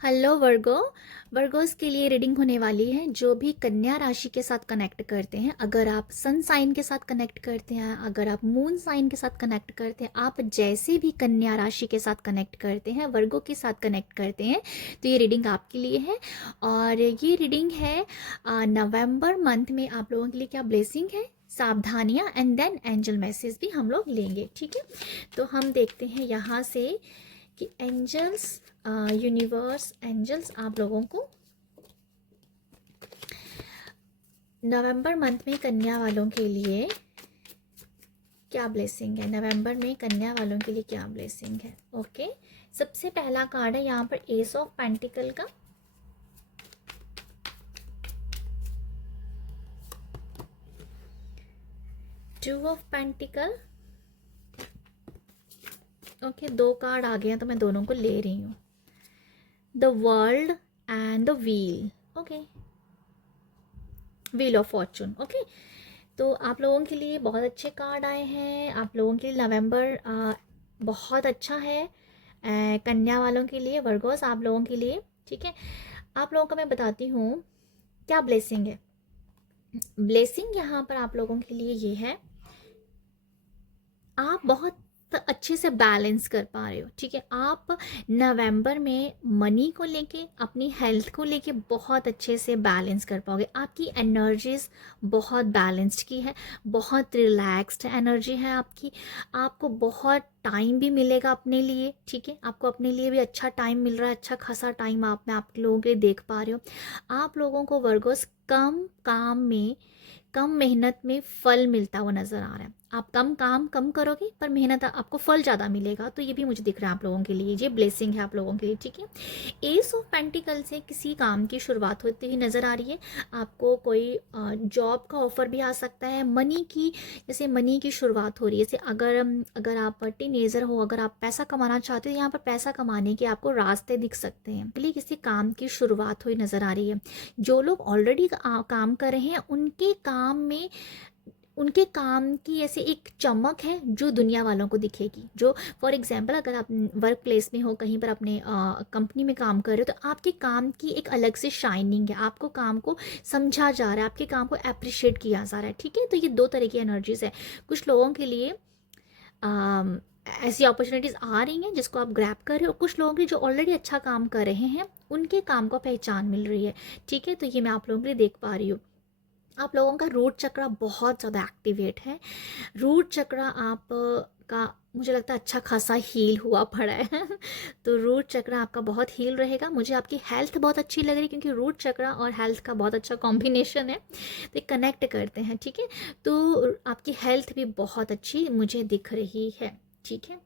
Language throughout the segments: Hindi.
हेलो वर्गो। वर्गोस के लिए रीडिंग होने वाली है। जो भी कन्या राशि के साथ कनेक्ट करते हैं, अगर आप सन साइन के साथ कनेक्ट करते हैं, अगर आप मून साइन के साथ कनेक्ट करते हैं, आप जैसे भी कन्या राशि के साथ कनेक्ट करते हैं, वर्गो के साथ कनेक्ट करते हैं, तो ये रीडिंग आपके लिए है। और ये रीडिंग है नवंबर मंथ में आप लोगों के लिए क्या ब्लेसिंग है, सावधानियाँ, एंड देन एंजल मैसेज भी हम लोग लेंगे। ठीक है, तो हम देखते हैं यहाँ से कि एंजल्स, यूनिवर्स, एंजल्स आप लोगों को नवंबर मंथ में कन्या वालों के लिए क्या ब्लेसिंग है। नवंबर में कन्या वालों के लिए क्या ब्लेसिंग है। ओके, सबसे पहला कार्ड है यहाँ पर एस ऑफ पेंटिकल का। Two of pentacle. ओके, दो कार्ड आ गए हैं तो मैं दोनों को ले रही हूँ। The world and the wheel. Okay, wheel of Fortune. Okay, तो आप लोगों के लिए बहुत अच्छे कार्ड आए हैं। आप लोगों के लिए नवंबर बहुत अच्छा है। कन्या वालों के लिए, वर्गोस आप लोगों के लिए। ठीक है, आप लोगों का मैं बताती हूँ क्या ब्लेसिंग है। ब्लेसिंग यहाँ पर आप लोगों के लिए ये है, आप बहुत अच्छे से बैलेंस कर पा रहे हो। ठीक है, आप नवंबर में मनी को लेके, अपनी हेल्थ को लेके बहुत अच्छे से बैलेंस कर पाओगे। आपकी एनर्जीज बहुत बैलेंस्ड की है, बहुत रिलैक्स्ड एनर्जी है आपकी। आपको बहुत टाइम भी मिलेगा अपने लिए। ठीक है, आपको अपने लिए भी अच्छा टाइम मिल रहा है, अच्छा खासा टाइम आप लोगों के देख पा रहे हो। आप लोगों को वर्गोस कम काम में, कम मेहनत में फल मिलता हुआ नजर आ रहा है। आप कम काम कम करोगे पर मेहनत आपको फल ज़्यादा मिलेगा, तो ये भी मुझे दिख रहा है आप लोगों के लिए, ये ब्लेसिंग है आप लोगों के लिए। ठीक है, एस ऑफ पेंटिकल से किसी काम की शुरुआत होती हुई नज़र आ रही है। आपको कोई जॉब का ऑफर भी आ सकता है, मनी की, जैसे मनी की शुरुआत हो रही है। जैसे अगर अगर आप टीनेजर हो, अगर आप पैसा कमाना चाहते हो, यहाँ पर पैसा कमाने के आपको रास्ते दिख सकते हैं। पहले किसी काम की शुरुआत हुई नज़र आ रही है। जो लोग ऑलरेडी काम कर रहे हैं, उनके काम में, उनके काम की ऐसे एक चमक है जो दुनिया वालों को दिखेगी। जो फॉर एग्जांपल अगर आप वर्क प्लेस में हो, कहीं पर अपने कंपनी में काम कर रहे हो, तो आपके काम की एक अलग से शाइनिंग है। आपको काम को समझा जा रहा है, आपके काम को अप्रिशिएट किया जा रहा है। ठीक है, तो ये दो तरह की एनर्जीज है। कुछ लोगों के लिए ऐसी अपॉर्चुनिटीज़ आ रही हैं जिसको आप ग्रैब कर रहे हो। कुछ लोगों के जो ऑलरेडी अच्छा काम कर रहे हैं, उनके काम को पहचान मिल रही है। ठीक है, तो ये मैं आप लोगों के लिए देख पा रही हूँ। आप लोगों का रूट चक्र बहुत ज़्यादा एक्टिवेट है। रूट चक्र आप का मुझे लगता है अच्छा खासा हील हुआ पड़ा है तो रूट चक्र आपका बहुत हील रहेगा। मुझे आपकी हेल्थ बहुत अच्छी लग रही है, क्योंकि रूट चक्र और हेल्थ का बहुत अच्छा कॉम्बिनेशन है, तो कनेक्ट करते हैं। ठीक है, तो आपकी हेल्थ भी बहुत अच्छी मुझे दिख रही है। ठीक है,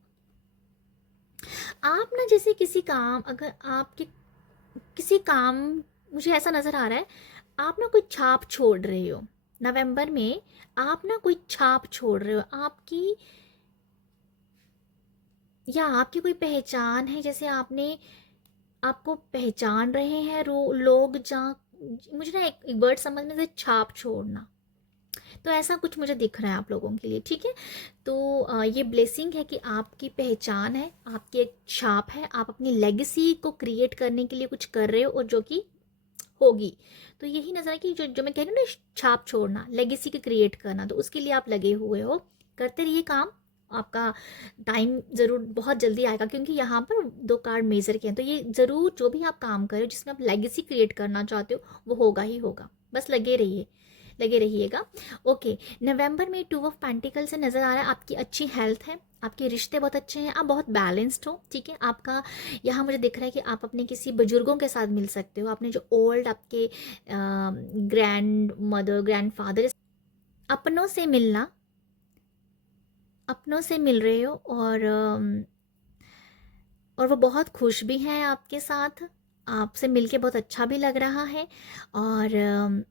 आप ना जैसे किसी काम, अगर आपके किसी काम, मुझे ऐसा नज़र आ रहा है आप ना कोई छाप छोड़ रहे हो नवंबर में। आप ना कोई छाप छोड़ रहे हो, आपकी, या आपकी कोई पहचान है, जैसे आपने, आपको पहचान रहे हैं लोग, जहाँ, मुझे ना एक वर्ड समझ में से, छाप छोड़ना, तो ऐसा कुछ मुझे दिख रहा है आप लोगों के लिए। ठीक है, तो ये ब्लेसिंग है कि आपकी पहचान है, आपकी एक छाप है, आप अपनी लेगेसी को क्रिएट करने के लिए कुछ कर रहे हो, और जो कि होगी। तो यही नजर है कि जो जो मैं कह रही हूँ ना, छाप छोड़ना, लेगेसी के क्रिएट करना, तो उसके लिए आप लगे हुए हो। करते रहिए काम, आपका टाइम ज़रूर बहुत जल्दी आएगा, क्योंकि यहाँ पर दो कार्ड मेजर के हैं। तो ये ज़रूर, जो भी आप काम कर रहे हो जिसमें आप लेगेसी क्रिएट करना चाहते हो, वो होगा ही होगा। बस लगे रहिए, लगे रहिएगा। ओके, नवंबर में टू ऑफ पेंटिकल से नज़र आ रहा है आपकी अच्छी हेल्थ है, आपके रिश्ते बहुत अच्छे हैं, आप बहुत बैलेंस्ड हो। ठीक है, आपका यहाँ मुझे दिख रहा है कि आप अपने किसी बुजुर्गों के साथ मिल सकते हो। आपने जो ओल्ड, आपके ग्रैंड मदर, ग्रैंड फादर, अपनों से मिलना, अपनों से मिल रहे हो, और वो बहुत खुश भी हैं आपके साथ। आपसे मिलके बहुत अच्छा भी लग रहा है। और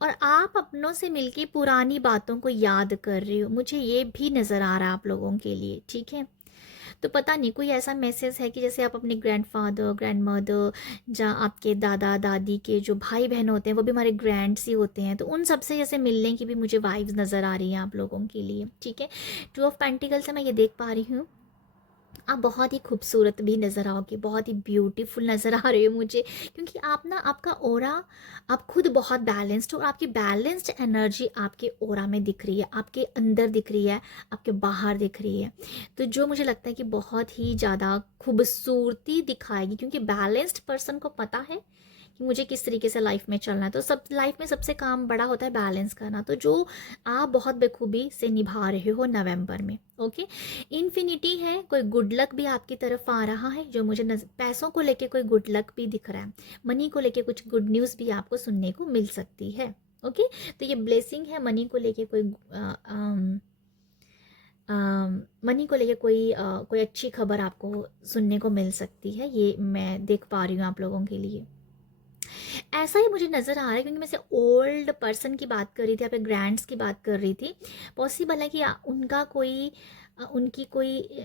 और आप अपनों से मिलके पुरानी बातों को याद कर रहे हो, मुझे ये भी नज़र आ रहा है आप लोगों के लिए। ठीक है, तो पता नहीं कोई ऐसा मैसेज है कि जैसे आप अपने ग्रैंडफादर, ग्रैंड मदर, जहाँ आपके दादा दादी के जो भाई बहन होते हैं, वो भी हमारे ग्रैंड्स ही होते हैं, तो उन सबसे जैसे मिलने की भी मुझे वाइब्स नज़र आ रही हैं आप लोगों के लिए। ठीक है, टू ऑफ पेंटिकल से मैं ये देख पा रही हूँ आप बहुत ही खूबसूरत भी नज़र आओगे, बहुत ही ब्यूटीफुल नज़र आ रहे हो मुझे, क्योंकि आप ना, आपका ऑरा, आप खुद बहुत बैलेंस्ड हो और आपकी बैलेंस्ड एनर्जी आपके ऑरा में दिख रही है, आपके अंदर दिख रही है, आपके बाहर दिख रही है। तो जो मुझे लगता है कि बहुत ही ज़्यादा खूबसूरती दिखाएगी, क्योंकि बैलेंस्ड पर्सन को पता है कि मुझे किस तरीके से लाइफ में चलना है। तो सब लाइफ में सबसे काम बड़ा होता है बैलेंस करना, तो जो आप बहुत बेखूबी से निभा रहे हो नवंबर में। ओके, इन्फिनिटी है, कोई गुड लक भी आपकी तरफ आ रहा है, जो मुझे पैसों को लेके कोई गुड लक भी दिख रहा है, मनी को लेके कुछ गुड न्यूज़ भी आपको सुनने को मिल सकती है। ओके, तो ये ब्लेसिंग है, मनी को लेके कोई मनी को लेके कोई अच्छी खबर आपको सुनने को मिल सकती है, ये मैं देख पा रही हूँ आप लोगों के लिए। ऐसा ही मुझे नज़र आ रहा है, क्योंकि मैं से ओल्ड पर्सन की बात कर रही थी, आपके ग्रैंड्स की बात कर रही थी। पॉसिबल है कि उनका कोई उनकी कोई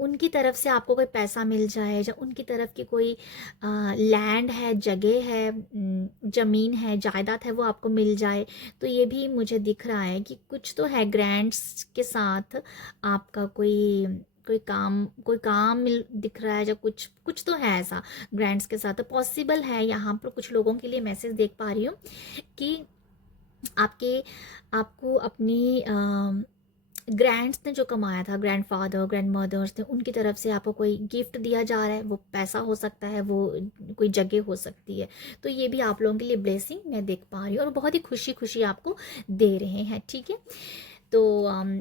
उनकी तरफ से आपको कोई पैसा मिल जाए, या उनकी तरफ की कोई लैंड है, जगह है, ज़मीन है, जायदाद है, वो आपको मिल जाए। तो ये भी मुझे दिख रहा है कि कुछ तो है ग्रैंड्स के साथ आपका कोई काम मिल दिख रहा है, या कुछ कुछ तो है ऐसा ग्रैंड्स के साथ। तो पॉसिबल है, यहाँ पर कुछ लोगों के लिए मैसेज देख पा रही हूँ कि आपके आपको अपनी ग्रैंड्स ने जो कमाया था, ग्रैंड फादर, ग्रैंड मदर्स ने, उनकी तरफ से आपको कोई गिफ्ट दिया जा रहा है। वो पैसा हो सकता है, वो कोई जगह हो सकती है। तो ये भी आप लोगों के लिए ब्लेसिंग मैं देख पा रही हूँ, और बहुत ही खुशी खुशी आपको दे रहे हैं। ठीक है, तो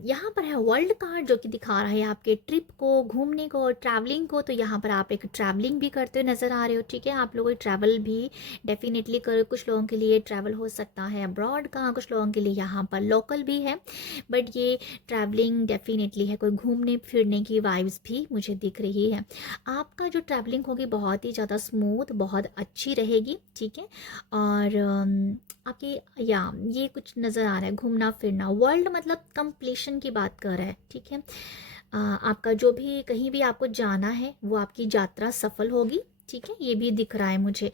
यहाँ पर है वर्ल्ड कार्ड, जो कि दिखा रहा है आपके ट्रिप को, घूमने को, ट्रैवलिंग को। तो यहाँ पर आप एक ट्रैवलिंग भी करते हुए नज़र आ रहे हो। ठीक है, आप लोग ट्रैवल भी डेफिनेटली करो। कुछ लोगों के लिए ट्रैवल हो सकता है अब्रॉड का, कुछ लोगों के लिए यहाँ पर लोकल भी है, बट ये ट्रैवलिंग डेफिनेटली है, कोई घूमने फिरने की वाइब्स भी मुझे दिख रही है। आपका जो ट्रैवलिंग होगी बहुत ही ज़्यादा स्मूथ, बहुत अच्छी रहेगी। ठीक है, और आपकी ये कुछ नज़र आ रहा है, घूमना फिरना, वर्ल्ड मतलब कंप्लीशन की बात कर रहा है। ठीक है, आपका जो भी कहीं भी आपको जाना है, वो आपकी यात्रा सफल होगी। ठीक है, ये भी दिख रहा है मुझे।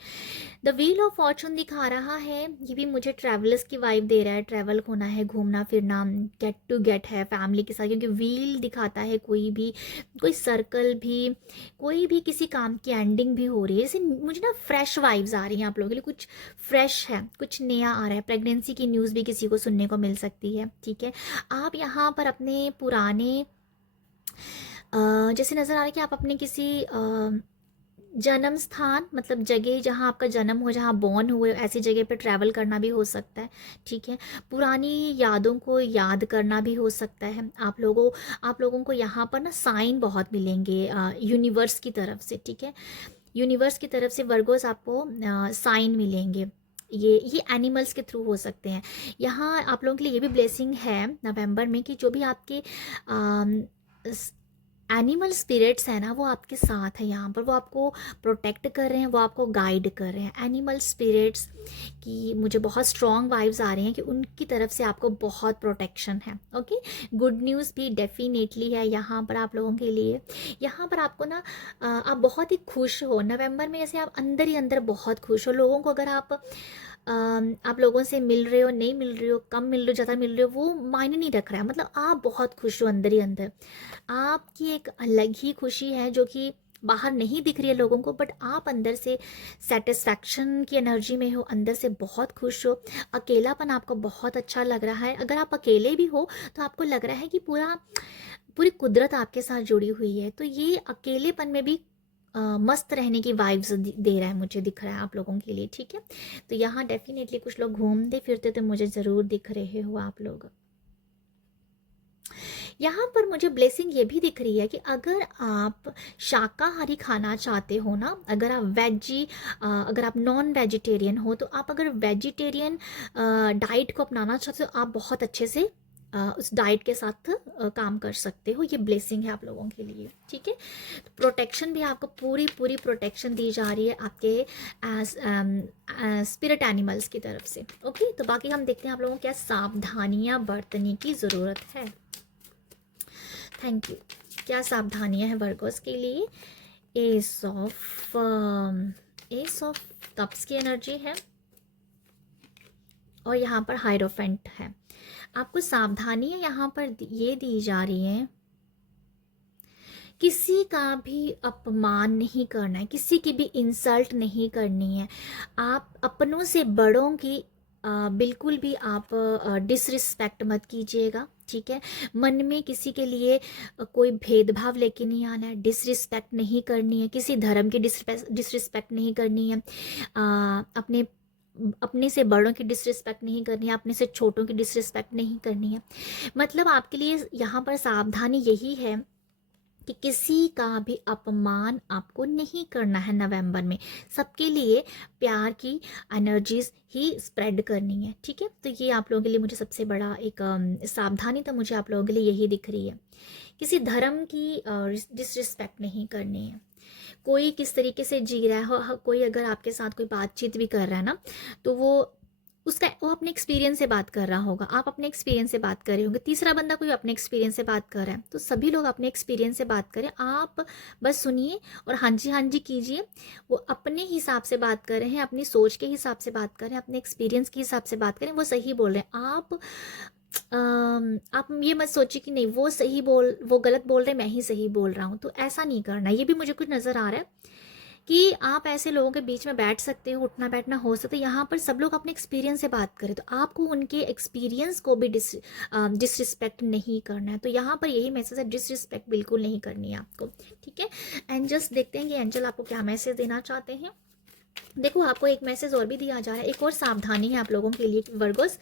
द व्हील ऑफ फॉर्चून दिखा रहा है, ये भी मुझे ट्रैवलर्स की वाइब दे रहा है। ट्रैवल होना है, घूमना फिरना, गेट टू गेट है फैमिली के साथ, क्योंकि व्हील दिखाता है कोई सर्कल भी, कोई भी किसी काम की एंडिंग भी हो रही है। जैसे मुझे ना फ्रेश वाइब्स आ रही हैं आप लोगों के लिए, कुछ फ्रेश है, कुछ नया आ रहा है। प्रेगनेंसी की न्यूज़ भी किसी को सुनने को मिल सकती है। ठीक है, आप यहाँ पर अपने पुराने जैसे नज़र आ रहा है कि आप अपने किसी जन्म स्थान, मतलब जगह जहाँ आपका जन्म हो, जहाँ बॉर्न हुए, ऐसी जगह पे ट्रैवल करना भी हो सकता है। ठीक है, पुरानी यादों को याद करना भी हो सकता है। आप लोगों को यहाँ पर ना साइन बहुत मिलेंगे यूनिवर्स की तरफ से। ठीक है, यूनिवर्स की तरफ से वर्गोस आपको साइन मिलेंगे। ये एनिमल्स के थ्रू हो सकते हैं। यहाँ आप लोगों के लिए ये भी ब्लेसिंग है नवंबर में, कि जो भी आपके एनिमल स्पिरिट्स हैं ना, वो आपके साथ हैं यहाँ पर, वो आपको प्रोटेक्ट कर रहे हैं, वो आपको गाइड कर रहे हैं। एनिमल स्पिरिट्स की मुझे बहुत स्ट्रॉन्ग वाइब्स आ रही हैं कि उनकी तरफ से आपको बहुत प्रोटेक्शन है। ओके, गुड न्यूज़ भी डेफिनेटली है यहाँ पर आप लोगों के लिए। यहाँ पर आपको ना आप बहुत ही खुश हो नवंबर में, जैसे आप अंदर ही अंदर बहुत खुश हो। लोगों को, अगर आप लोगों से मिल रहे हो, नहीं मिल रहे हो, कम मिल रहे हो, ज़्यादा मिल रहे हो, वो मायने नहीं रख रहा है। मतलब आप बहुत खुश हो अंदर ही अंदर, आपकी एक अलग ही खुशी है जो कि बाहर नहीं दिख रही है लोगों को, बट आप अंदर से सेटिस्फैक्शन की एनर्जी में हो, अंदर से बहुत खुश हो। अकेलापन आपको बहुत अच्छा लग रहा है। अगर आप अकेले भी हो तो आपको लग रहा है कि पूरी कुदरत आपके साथ जुड़ी हुई है। तो ये अकेलेपन में भी मस्त रहने की वाइब्स दे रहा है, मुझे दिख रहा है आप लोगों के लिए। ठीक है, तो यहाँ डेफिनेटली कुछ लोग घूमते फिरते तो मुझे ज़रूर दिख रहे हो आप लोग। यहाँ पर मुझे ब्लेसिंग ये भी दिख रही है कि अगर आप शाकाहारी खाना चाहते हो ना, अगर आप नॉन वेजिटेरियन हो, तो आप अगर वेजिटेरियन डाइट को अपनाना चाहते हो, आप बहुत अच्छे से उस डाइट के साथ काम कर सकते हो। ये ब्लेसिंग है आप लोगों के लिए। ठीक है, तो प्रोटेक्शन भी आपको पूरी पूरी प्रोटेक्शन दी जा रही है आपके स्पिरिट एनिमल्स की तरफ से। ओके, तो बाकी हम देखते हैं आप लोगों को क्या सावधानियां बरतने की ज़रूरत है। Thank you. क्या सावधानियां हैं वर्गोस के लिए? एस ऑफ कप्स की एनर्जी है, और यहाँ पर हाइरोफेंट है। आपको सावधानियां यहाँ पर ये दी जा रही हैं किसी का भी अपमान नहीं करना है, किसी की भी इंसल्ट नहीं करनी है। आप अपनों से बड़ों की बिल्कुल भी आप डिसरिस्पेक्ट मत कीजिएगा, ठीक है। मन में किसी के लिए कोई भेदभाव लेके नहीं आना है, डिसरिस्पेक्ट नहीं करनी है, किसी धर्म की डिसरिस्पेक्ट नहीं करनी है, अपने अपने से बड़ों की डिसरिस्पेक्ट नहीं करनी है, अपने से छोटों की डिसरिस्पेक्ट नहीं करनी है। मतलब आपके लिए यहाँ पर सावधानी यही है कि किसी का भी अपमान आपको नहीं करना है नवंबर में। सबके लिए प्यार की एनर्जीज ही स्प्रेड करनी है, ठीक है। तो ये आप लोगों के लिए मुझे सबसे बड़ा एक सावधानी तो मुझे आप लोगों के लिए यही दिख रही है। किसी धर्म की डिसरिस्पेक्ट नहीं करनी है। कोई किस तरीके से जी रहा है, कोई अगर आपके साथ कोई बातचीत भी कर रहा है ना, तो वो अपने एक्सपीरियंस से बात कर रहा होगा, आप अपने एक्सपीरियंस से बात कर रहे होंगे, तीसरा बंदा कोई अपने एक्सपीरियंस से बात कर रहा है, तो सभी लोग अपने एक्सपीरियंस से बात करें, आप बस सुनिए और हाँ जी कीजिए। वो अपने हिसाब से बात कर रहे हैं, अपनी सोच के हिसाब से बात कर रहे हैं, अपने एक्सपीरियंस के हिसाब से बात करें, वो सही बोल रहे हैं। आप ये मत सोचिए कि नहीं वो गलत बोल रहे, मैं ही सही बोल रहा हूँ, तो ऐसा नहीं करना। ये भी मुझे कुछ नज़र आ रहा है कि आप ऐसे लोगों के बीच में बैठ सकते हो, उठना बैठना हो सकता है। यहाँ पर सब लोग अपने एक्सपीरियंस से बात करें, तो आपको उनके एक्सपीरियंस को भी डिसरिस्पेक्ट नहीं करना है। तो यहाँ पर यही मैसेज है, डिसरिस्पेक्ट बिल्कुल नहीं करनी है आपको, ठीक है। एंजल्स देखते हैं कि एंजल आपको क्या मैसेज देना चाहते हैं। देखो, आपको एक मैसेज और भी दिया जा रहा है, एक और सावधानी है आप लोगों के लिए वर्गोस।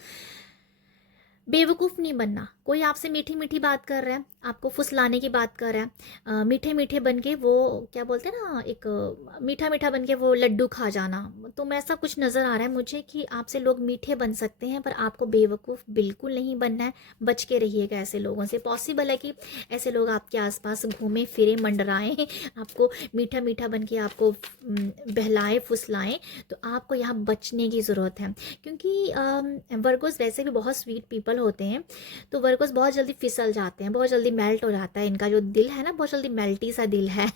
बेवकूफ़ नहीं बनना। कोई आपसे मीठी मीठी बात कर रहा है, आपको फुसलाने की बात कर रहा है, मीठे मीठे बन के वो क्या बोलते हैं ना, एक मीठा मीठा बन के वो लड्डू खा जाना। तो मैं ऐसा कुछ नज़र आ रहा है मुझे कि आपसे लोग मीठे बन सकते हैं, पर आपको बेवकूफ़ बिल्कुल नहीं बनना है। बच के रहिएगा ऐसे लोगों से। पॉसिबल है कि ऐसे लोग आपके आसपास घूमें फिरे मंडराएं, आपको मीठा मीठा बन के आपको बहलाए फुसलाएं। तो आपको यहाँ बचने की ज़रूरत है, क्योंकि वर्गोस वैसे भी बहुत स्वीट पीपल होते हैं। तो वर्गोस बहुत जल्दी फिसल जाते हैं, बहुत जल्दी मेल्ट हो जाता है इनका जो दिल है ना, बहुत जल्दी मेल्टी सा दिल है।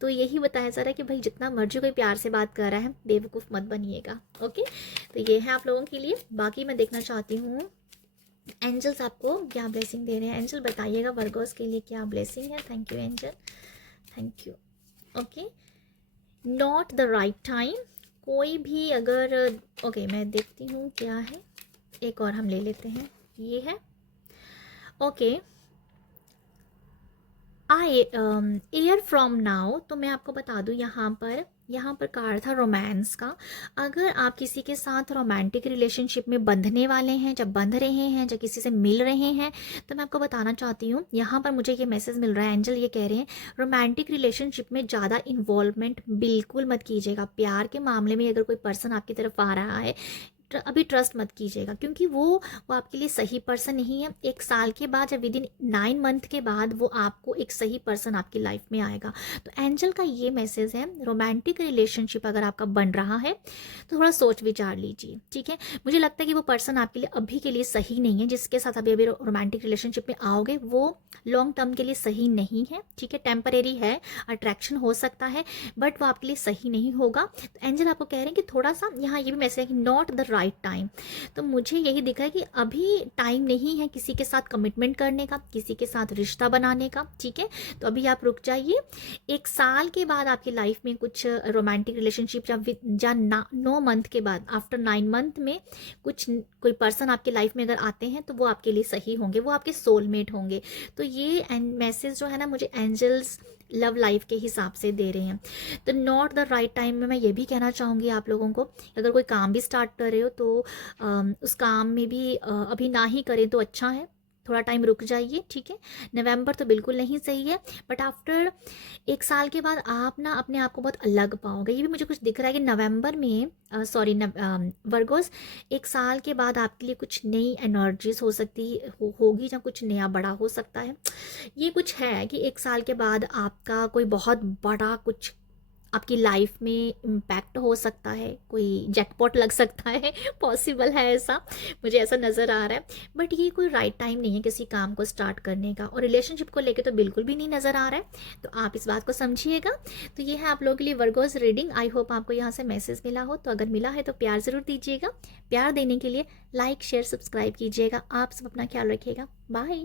तो यही बताया जा रहा है कि भाई जितना मर्जी कोई प्यार से बात कर रहा है, बेवकूफ़ मत बनिएगा, ओके। तो ये है आप लोगों के लिए। बाकी मैं देखना चाहती हूँ एंजल्स आपको क्या ब्लेसिंग दे रहे हैं। एंजल बताइएगा वर्गोस के लिए क्या ब्लेसिंग है। Thank you angel, thank you. Okay, not the right time. कोई भी अगर ओके मैं देखती हूँ क्या है, एक और हम ले लेते हैं, ये है okay. I air from now. तो मैं आपको बता दूँ यहाँ पर कार्ड था रोमांस का। अगर आप किसी के साथ रोमांटिक रिलेशनशिप में बंधने वाले हैं, जब बंध रहे हैं, जब किसी से मिल रहे हैं, तो मैं आपको बताना चाहती हूँ, यहाँ पर मुझे ये मैसेज मिल रहा है। एंजल ये कह रहे हैं रोमांटिक रिलेशनशिप में ज़्यादा इन्वॉल्वमेंट बिल्कुल मत कीजिएगा। प्यार के मामले में अगर कोई पर्सन आपकी तरफ आ रहा है, अभी ट्रस्ट मत कीजिएगा, क्योंकि वो आपके लिए सही पर्सन नहीं है। 1 साल के बाद या विद इन 9 मंथ के बाद वो आपको एक सही पर्सन आपकी लाइफ में आएगा। तो एंजल का ये मैसेज है, रोमांटिक रिलेशनशिप अगर आपका बन रहा है तो थोड़ा सोच विचार लीजिए, ठीक है। मुझे लगता है कि वो पर्सन आपके लिए अभी के लिए सही नहीं है, जिसके साथ अभी अभी रोमांटिक रिलेशनशिप में आओगे वो लॉन्ग टर्म के लिए सही नहीं है, ठीक है। टेम्परेरी है, अट्रैक्शन हो सकता है, बट वो आपके लिए सही नहीं होगा। तो एंजल आपको कह रहे हैं कि थोड़ा सा, यहाँ ये भी मैसेज है कि नॉट द राइट टाइम। तो मुझे यही दिखा है कि अभी टाइम नहीं है किसी के साथ कमिटमेंट करने का, किसी के साथ रिश्ता बनाने का, ठीक है। तो अभी आप रुक जाइए। 1 साल के बाद आपकी लाइफ में कुछ रोमांटिक रिलेशनशिप या 9 मंथ के बाद, आफ्टर 9 मंथ में कोई पर्सन आपकी लाइफ में अगर आते हैं तो वो आपके लिए सही होंगे, वो आपके सोलमेट होंगे। तो ये मैसेज जो है ना, मुझे एंजल्स लव लाइफ के हिसाब से दे रहे हैं। तो नॉट द राइट टाइम में मैं ये भी कहना चाहूँगी आप लोगों को, अगर कोई काम भी स्टार्ट कर रहे हो तो उस काम में भी अभी ना ही करें तो अच्छा है, थोड़ा टाइम रुक जाइए, ठीक है। नवंबर तो बिल्कुल नहीं सही है, बट आफ्टर 1 साल के बाद आप ना अपने आप को बहुत अलग पाओगे। ये भी मुझे कुछ दिख रहा है कि नवंबर में वर्गोस 1 साल के बाद आपके लिए कुछ नई एनर्जीज हो सकती होगी, या कुछ नया बड़ा हो सकता है। ये कुछ है कि 1 साल के बाद आपका कोई बहुत बड़ा कुछ आपकी लाइफ में इम्पैक्ट हो सकता है, कोई जैकपॉट लग सकता है, पॉसिबल है ऐसा, मुझे ऐसा नज़र आ रहा है। बट ये कोई राइट टाइम नहीं है किसी काम को स्टार्ट करने का, और रिलेशनशिप को लेके तो बिल्कुल भी नहीं नज़र आ रहा है। तो आप इस बात को समझिएगा। तो ये है आप लोगों के लिए वर्गोस रीडिंग। आई होप आपको यहाँ से मैसेज मिला हो, तो अगर मिला है तो प्यार ज़रूर दीजिएगा। प्यार देने के लिए लाइक शेयर सब्सक्राइब कीजिएगा। आप सब अपना ख्याल रखिएगा। बाय।